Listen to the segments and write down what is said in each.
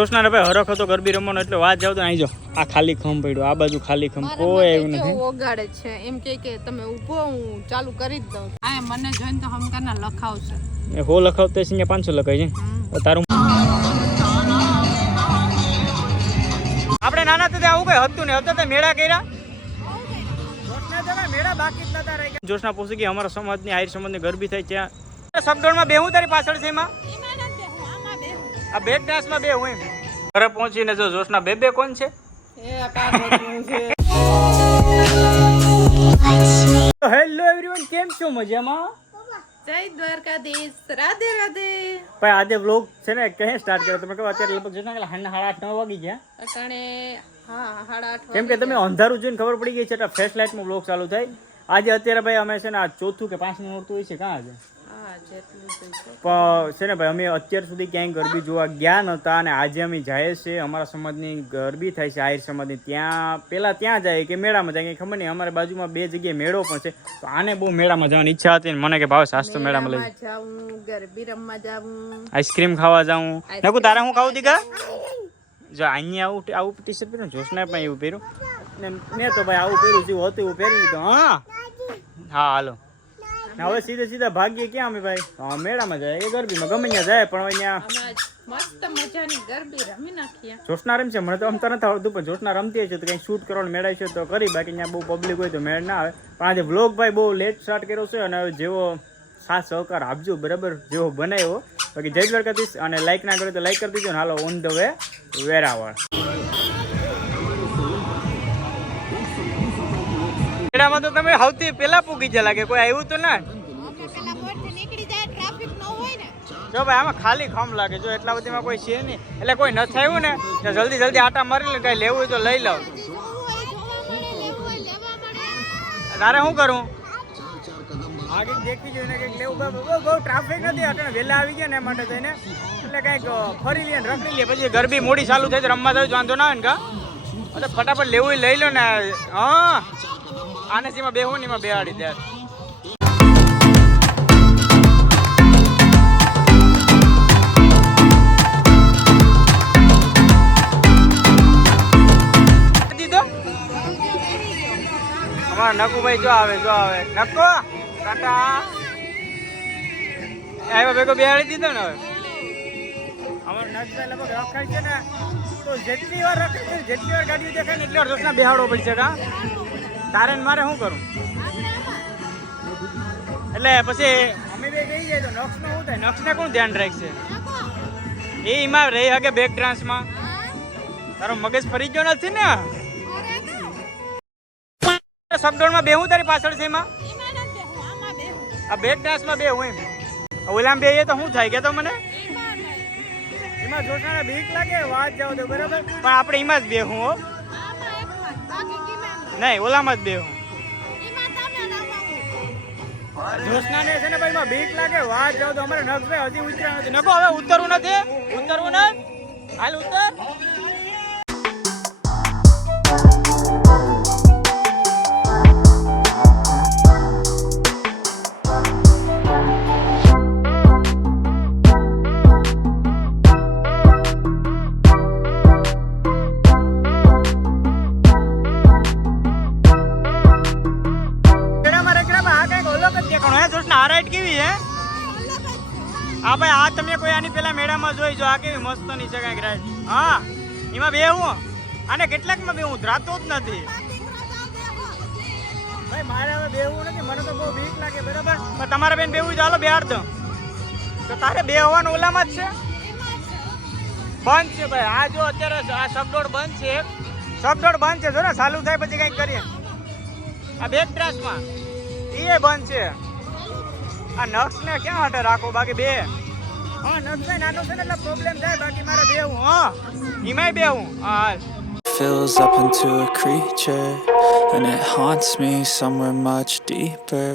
જોશના ભાઈ હરખ હતો ગરબી રમવાનો એટલે વાત જાવ તો અહીં જો આ ખાલી ખમ પડ્યો, આ બાજુ ખાલી ખમ, કોઈ આવ્યું નથી. ઓગાડે છે એમ કે તમે ઊભો હું ચાલુ કરી જ દઉં. આ મને જોઈને તો હમકારના લખાવશે. એ હો લખાવતો છે 500 લખાય છે તારું. આપણે નાના હતા આવું કઈ હતું ને હતા મેળા કર્યા. મેળા બાકી જ નતા રહી ગયા. જોશના પૂછી કે અમારા સમાજની આહિર સમાજની ગરબી થાય ત્યાં સબડોળમાં બેહું તારી પાછળ છે એમાં. આ બેક ડાન્સમાં બે હું ઘરે પહોંચીને જો જોશના બે કોણ છે. હેલો એવરીવન, કેમ છો? મજામાં? જય દ્વારકાધીશ, રાધે રાધે. ભાઈ આજે વ્લોગ છે ને કહે સ્ટાર્ટ કર્યો તમે કહો અત્યારે લગભગ જોશના 8:30-9 વાગી ગયા અટાણે. હા 8:30. કેમ કે તમે અંધારું જોઈને ખબર પડી ગઈ છે એટલે ફ્લેશ લાઇટમાં વ્લોગ ચાલુ થાય. આજે અત્યારે ભાઈ અમે છે ને આ ચોથું કે 5મું નોરતું હોય છે કાં આજે. પણ છે ને ભાઈ અમે અત્યાર સુધી ક્યાંય ગરબી જોવા ગયા નહોતા અને આજે અમે જઈએ છીએ. અમારા સમાજની ગરબી થાય છે આહિર સમાજની, ત્યાં પેલા ત્યાં જાય કે મેળામાં જાય ખબર નહીં. અમારી બાજુમાં 2 જગ્યાએ મેળો પણ છે તો આને બહુ મેળામાં જવાની ઈચ્છા હતી ને મને કે ભાવ સાસ્તો મેળામાં લઈ જાઉં, ગરબી રમવા જાઉં, આઈસ્ક્રીમ ખાવા જાઉં. નકુ તારે હું ખાવું દીકા જો અહીંયા આવું ટી-શર્ટ પહેર્યું, જોશના પણ એવું પહેર્યું ને મેં તો ભાઈ આવું પહેર્યું જેવું હતું એવું પહેરી લીધું. હા હાલો હવે સીધા ભાગીએ ક્યાં અમે ભાઈ મેળામાં જાય એ ગરબીમાં ગમે ત્યાં જાય પણ અહીંયા મસ્ત મજાની ગરબી રમી નાખીએ. જોશના રમ છે મને તો અમતા નથી આવડતું પણ જોશના રમતી છે તો કંઈ શૂટ કરવાનું મેળાય છે તો કરી, બાકી ત્યાં બહુ પબ્લિક હોય તો મેળ ના આવે. પણ આજે વ્લોગ ભાઈ બહુ લેટ સ્ટાર્ટ કર્યો છે અને હવે જેવો સાથ સહકાર આપજો બરાબર જેવો બનાવ્યો. બાકી જય દ્વારકાધીશ અને લાઈક ના કરો તો લાઈક કરી દીજો ને હાલો ઓન ધ વે વેરાવળ. મેળામાં તો તમે સૌથી પેલા પૂગી જ લાગે, કોઈ આવ્યું તો ના જો ભાઈ આમાં ખાલી ખમ લાગે. જો એટલા બધીમાં કોઈ છે નહીં એટલે કોઈ ન થયું ને તો જલ્દી આટા મારી લે, કઈ લેવું હોય તો લઈ લો. તારે શું કરું આગળ દેખી જોઈને કંઈક લેવું. બહુ ટ્રાફિક નથી અત્યારે વહેલા આવી ગયા ને એ માટે થઈને એટલે કંઈક ફરી લઈએ રખડી લઈએ. પછી ગરબી મોડી ચાલુ થાય તો રમવા થયું વાંધો ના આવે ને કા એટલે ફટાફટ લેવું લઈ લો ને. હા આને સીમાં બેહું ને એમાં બેહાડી દે. નકુભાઈ જો આવે નકો ટાટા આવ્યા ભેગો બેહાડી દીધો ને. હવે અમારો નકભાઈ લગભગ રખાય છે ને તો જેટલી વાર રખાય છે જેટલી વાર ગાડીઓ દેખાય ને એટલી વાર જોશના બેહાડવો પડશે કા તારે ને મારે શું કરું. એટલે પછી અમે બે ગઈ જાય તો નક્ષ નું શું થાય, નક્ષને કોણ ધ્યાન રાખશે એ એમાં રહી શકે બેક ટ્રાન્સમાં. તારો મગજ ફરી ગયો નથી ને. સબડોળમાં બેહું તારી પાછળ છે એમાં. આ બેક ડાન્સમાં બેહું એમ ઓલામાં બેહીએ તો શું થાય કે તો મને એમાં જોશનાને બીક લાગે વાત જાવ તો બરાબર પણ આપણે એમાં જ બેહું હો નહીં ઓલામાં જ બેહું. જોશનાને છે ને ભાઈ એમાં બીક લાગે વાત જાવ તો અમારે નક્ષભાઈ હજી ઉતર્યા નથી. નકો હવે ઉતરવું નથી ને હાલ ઉતર. હા ભાઈ આ તમે કોઈ આની પેલા મેળામાં જોઈ જો આ કેવી મસ્તની છે કઈક રાઈડ. હા એમાં બેહું આને કેટલાકમાં બેહું ધરાતો જ નથી ભાઈ મારે હવે બેહવું નથી. મને તો બહુ બીક લાગે બરાબર પણ તમારે બેન બેહવું ચાલો બેહાડ દો તો તારે બે હોવાનું ઓલામાં જ છે બંધ છે ભાઈ. આ જો અત્યારે આ સબડોળ બંધ છે જો ને ચાલુ થાય પછી કંઈક કરીએ. આ બેક ડ્રેસમાં એ બંધ છે. આ નક્ષ ને ક્યાં હટે રાખો બાકી બે હા નક્ષભાઈ નાનો છે ને એટલે પ્રોબ્લેમ થાય બાકી મારે બેહું હા એમાંય બેહું. હા fills up into a creature and it haunts me somewhere much deeper.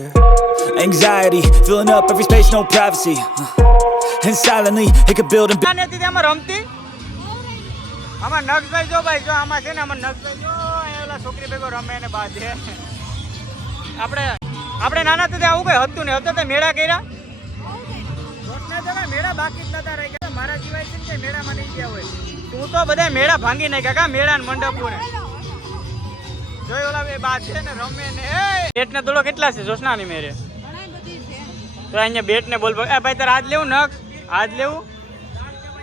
Anxiety filling up every space, no privacy, and silently it could build and build. નથી તેમાં રમતી આમાં નક્ષભાઈ જો ભાઈ જો આમાં છે ને આમાં નક્ષભાઈ જો એલા છોકરી ભેગો રમે ને બાજે. આપણે નાના હતા આવું કઈ હતું ને હતા મેળા કર્યા મેળા બાકી જ નતા રહી ગયા. મારા સિવાય છે ને મેળામાં નહીં ગયા હોય તું તો બધા મેળા ભાંગી નાખ્યા કા મેળા ને મંડપો ને જોઈ ઓલા બે બાદ છે ને રમે ને બેટ ને દોડો કેટલા છે જોશના ની મેરે તો અહીંયા બેટ ને બોલ એ ભાઈ તારે આજ લેવું નખ આજ લેવું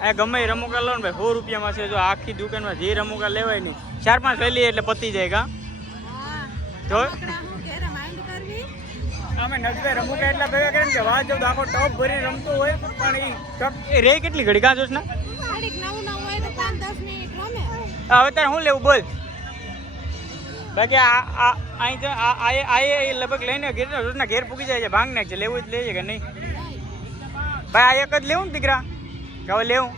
આ ગમે એ રમૂકા લો ને ભાઈ 100 રૂપિયામાં છે જો આખી દુકાનમાં જે રમૂકા લેવાય નહીં 4-5 લઈ લઈએ એટલે પતી જાય કા જો અમે નજરે રમૂકા એટલા ભેગા કરીને કે વાહ જો આખો ટોપ ભરીને રમતો હોય પણ એ ટપ એ રે કેટલી ઘડી કા જોશના હવે તારે શું લેવું બોલ બાકી આ લગભગ લઈને ઘેર ઘેર પૂકી જાય છે ભાંગ નાખશે લેવું જ લઈએ કે નહીં ભાઈ આ એક જ લેવું ને દીકરા કે હવે લેવું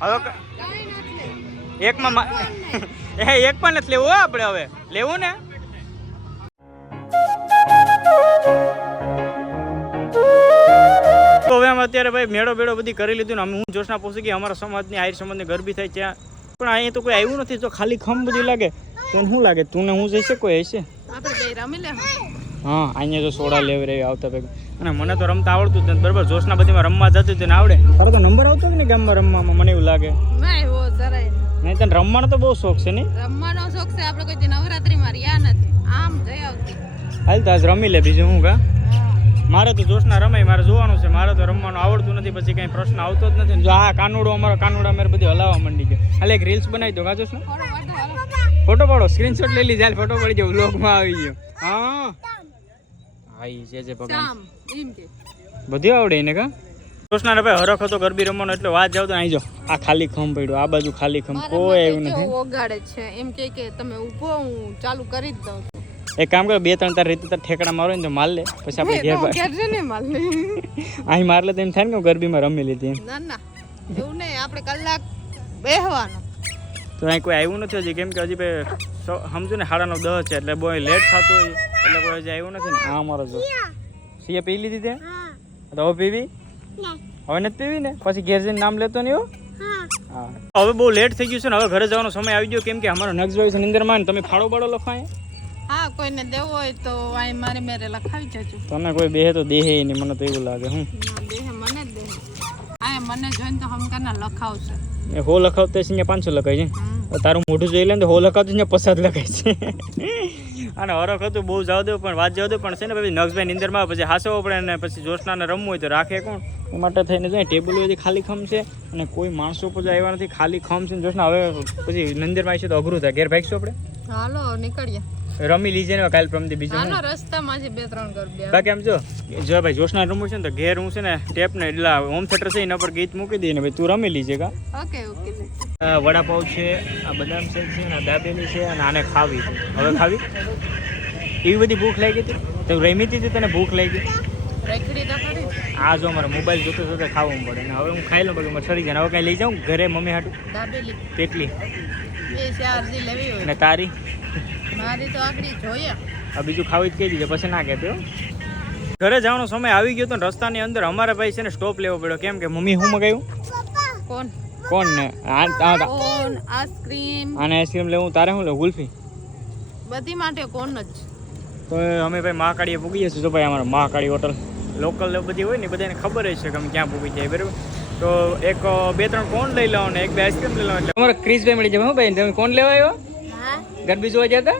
હવે એકમાં એક પણ નથી લેવું આપણે હવે લેવું ને તો હવે અમે અત્યારે ભાઈ મેળો બેડો બધી કરી લીધું ને અમે હું જોશના પહોંચી ગઈ અમારા સમાજની આહિર સમાજની ગરબી થાય ત્યાં પણ અહીંયા તો કોઈ આવ્યું નથી તો ખાલી ખમ બધી લાગે તને શું લાગે તું ને હું જઈશે કોઈ હશે હા અહીંયા તો સોડા લેવી રહી આવતા ભેગા અને મને તો રમતા આવડતું જ નથી બરાબર જોશના બધીમાં રમવા જતું તેને આવડે તારો તો નંબર આવતો ને ગામમાં રમવામાં મને એવું લાગે નહીં તને રમવાનો તો બહુ શોખ છે નહીં રમવાનો શોખ છે આપણે કોઈ નવરાત્રીમાં રહ્યા નથી આમ જઈ આવતી હાલ તો આજ રમી લે બીજું હું કા મારે તો જોશના રમાય મારે જોવાનું છે મારે તો રમવાનું આવડતું નથી પછી કઈ પ્રશ્ન આવતો જ નથી જો આ કાનુડો અમારો કાનુડા મારે બધી હલાવવા માંડી ગયો હાલ એક રીલ્સ બનાવી દો કાજોશ ને ફોટો પાડો સ્ક્રીનશોટ લઈ લીધી હાલ ફોટો પડી ગયો વ્લોગમાં આવી ગયો હા હા જે ભગવાન બધું આવડે ને કા જોશના રે ભાઈ હરખ હતો ગરબી રમવાનો એટલે વાત જાવ તો અહીં જો આ ખાલી ખમ પડ્યો આ બાજુ ખાલી ખમ કોઈ આવ્યું નથી ઓગાડે છે એમ કે તમે ઊભો હું ચાલુ કરી જ દઉં એક કામ કરો 2-3 તાર રીતે તાર ઠેકડા મારો ને તો માર લે પછી આપણે ઘેર અહીં માર લે તો એમ થાય ને કે ગરબીમાં રમી લીધી ના ના એવું નહીં આપણે કલાક બેહવાનું તો અહીં કોઈ આવ્યું નથી હજી કેમ કે હજી ભાઈ સમજો ને 9:30 છે એટલે બહુ લેટ થતું હોય એટલે કોઈ હજી આવ્યું નથી ને હા મારો જો સીએ પી લીધી તે તો હવે પીવી હવે નથી પીવી ને પછી ઘેર જઈને નામ લેતો નહીં હા હવે બહુ લેટ થઈ ગયું છે ને હવે ઘરે જવાનો સમય આવી ગયો કેમ કે અમારો નક્ષભાઈ છે નિંદરમાં તમે ફાળો બાળો લખાય હા કોઈને દેવો હોય તો અહીં મારે મેરે લખાવી જજો તને કોઈ બેહે તો દેહે નહીં મને તો એવું લાગે હું દેહે મને જ દેહે આ મને જોઈને તો હમકારના લખાવશે એ હો લખાવતો છે 500 લખાય છે તારું મોઢું જોઈ લે ને હો લખાવતું છે 50 લખાય છે અને હરખ હતું બહુ જાવ દો પણ વાત જાવ દો પણ છે ને પછી નક્ષભાઈ નિંદરમાં પછી હાસવો પડે ને પછી જોશનાને રમવું હોય તો રાખે કોણ એ માટે થઈને જો ટેબલ હોય ખાલી ખમ છે અને કોઈ માણસો પછી આવ્યા નથી ખાલી ખમ છે જોશના હવે પછી નિંદરમાં આવી છે તો અઘરું થાય ઘેર ભાગશું આપણે હાલો નીકળીએ રમી લીજે ને કાલ પ્રમદી બીજું હાલો રસ્તામાં છે 2-3 ગરબી બાકી આમ જો ભાઈ જોશના રમવું છે ને તો ઘેર હું છે ને ટેપ ને એટલા હોમ થિયેટર છે એના પર ગીત મૂકી દઈએ ને ભાઈ તું રમી લીજે કા ઓકે વડાપાઉં છે આ બદામ શેક છે ને દાબેલી છે અને આને ખાવી છે હવે ખાવી એવી બધી ભૂખ લાગી હતી તો રમી હતી તને ભૂખ લાગી આ જો અમારે મોબાઈલ જોતો જોતો ખાવું પડે ને હવે હું ખાઈ લઉં બાકી સરી જાય હવે કઈ લઈ જાઉં ઘરે મમ્મી હાટું કેટલી ને તારી આ બીજું ખાવી જ કહી દીધે પછી ના કહેતો ઘરે જવાનો સમય આવી ગયો તો રસ્તાની અંદર અમારે ભાઈ છે ને સ્ટોપ લેવો પડ્યો કેમ કે મમ્મી શું મગાવ્યું કોણ ને આઈસ્ક્રીમ આને આઈસ્ક્રીમ લેવું તારે શું લેવું ગુલ્ફી બધી માટે કોણ જ તો અમે ભાઈ મહાકાળીએ પૂગીએ છીએ તો ભાઈ અમારે મહાકાળી હોટલ લોકલ બધી હોય ને બધાને ખબર જ છે કે અમે ક્યાં પૂગી જાય બરાબર તો એક 2-3 કોણ લઈ લો ને 1-2 આઈસ્ક્રીમ લઈ લો એટલે અમારે ક્રિશભાઈ મળી જાય હું ભાઈ તમે કોણ લેવા આવ્યો ગરબી જોવા ગયા હતા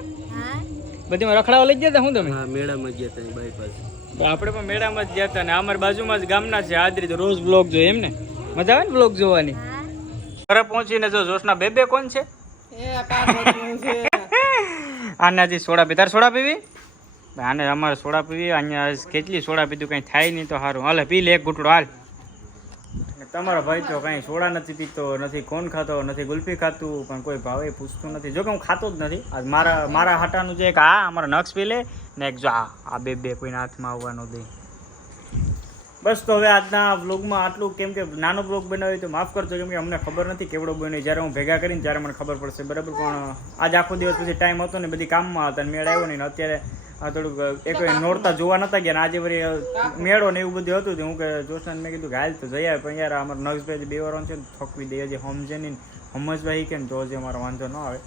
બધીમાં રખડાવા લઈ ગયા હતા હું તમે મેળામાં ગયા હતા બાયપાસ આપણે પણ મેળામાં જ ગયા હતા ને અમારી બાજુમાં જ ગામના છે આદરી તો રોજ બ્લોગ જોઈએ એમ ને મજા આવે ને બ્લોગ જોવાની ઘરે પહોંચીને જો જોશના બે કોણ છે આને હજી સોડા પી તારે સોડા પીવી આને અમારે સોડા પીવી અહીંયા કેટલી સોડા પીધું કંઈ થાય નહીં તો સારું હાલે પી લે એક ઘૂંટડો હાલ તમારો ભાઈ તો કંઈ સોડા નથી પીતો નથી કોણ ખાતો નથી ગુલ્ફી ખાતું પણ કોઈ ભાવે પૂછતું નથી જો કે હું ખાતો જ નથી આજ મારા હાટાનું છે એક આ અમારા નક્ષ પી લે ને એક જો આ બે કોઈના હાથમાં આવવાનો દે બસ તો હવે આજના વ્લોગમાં આટલું કેમ કે નાનો વ્લોગ બનાવ્યો તો માફ કરજો કેમ કે અમને ખબર નથી કેવડો બન્યો જ્યારે હું ભેગા કરીને ત્યારે મને ખબર પડશે બરાબર પણ આજ આખો દિવસ પછી ટાઈમ હતો ને બધી કામમાં હતા ને મેળ આવ્યો નહીં અત્યારે આ થોડુંક એક નોરતા જોવા નતા ગયા ને આજે વળી મેળો ને એવું બધું હતું હું કે જોશને મેં કીધું કે હાલ તો જઈ આવે પણ યાર અમારે નક્ષભાઈ 2 વાર છે ને થકવી દઈએ જે સમજે નહીં સમજભાઈ કે તો હજી અમારો વાંધો ન આવે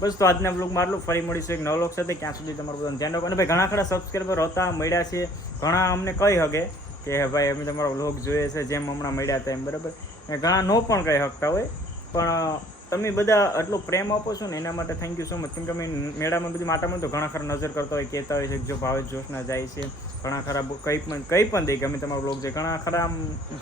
બસ તો આજના બ્લોગમાં આટલું ફરી મળીશું એક નવો લોક સાથે ક્યાં સુધી તમારું બધાને ધ્યાન રાખો અને ભાઈ ઘણા ખરા સબસ્ક્રાઈબર હતા મળ્યા છે ઘણા અમને કહી શકે કે ભાઈ અમે તમારો વ્લોગ જોઈએ છે જેમ હમણાં મળ્યા હતા એમ બરાબર ઘણા નો પણ કહી શકતા હોય પણ તમે બધા આટલો પ્રેમ આપો છો ને એના માટે થેન્ક યુ સો મચ. કેમ કે અમે મેળામાં બધી માતામાં તો ઘણા ખરા નજર કરતા હોય, કહેતા હોય છે કે જો ભાવેશ જોશના જાય છે, ઘણા ખરા કંઈ પણ દે કે અમે તમારો બ્લોગ છે, ઘણા ખરા આમ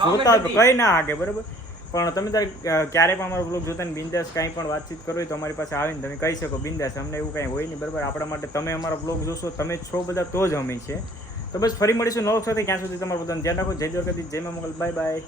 જોતા હોય તો કંઈ ના હાકે, બરાબર. પણ તમે તારે ક્યારે પણ અમારો બ્લોગ જોતા ને બિંદાસ કાંઈ પણ વાતચીત કરો હોય તો અમારી પાસે આવીને તમે કહી શકો બિંદાસ, અમને એવું કાંઈ હોય નહીં, બરાબર. આપણા માટે તમે અમારો બ્લોગ જોશો, તમે છો બધા તો જ અમે છે. તો બસ ફરી મળીશું નવો સાથે. ક્યાં સુધી તમારું બધાને ધ્યાન રાખો. જય દ્વારકાધીશ, જય મા મંગલ, બાય બાય.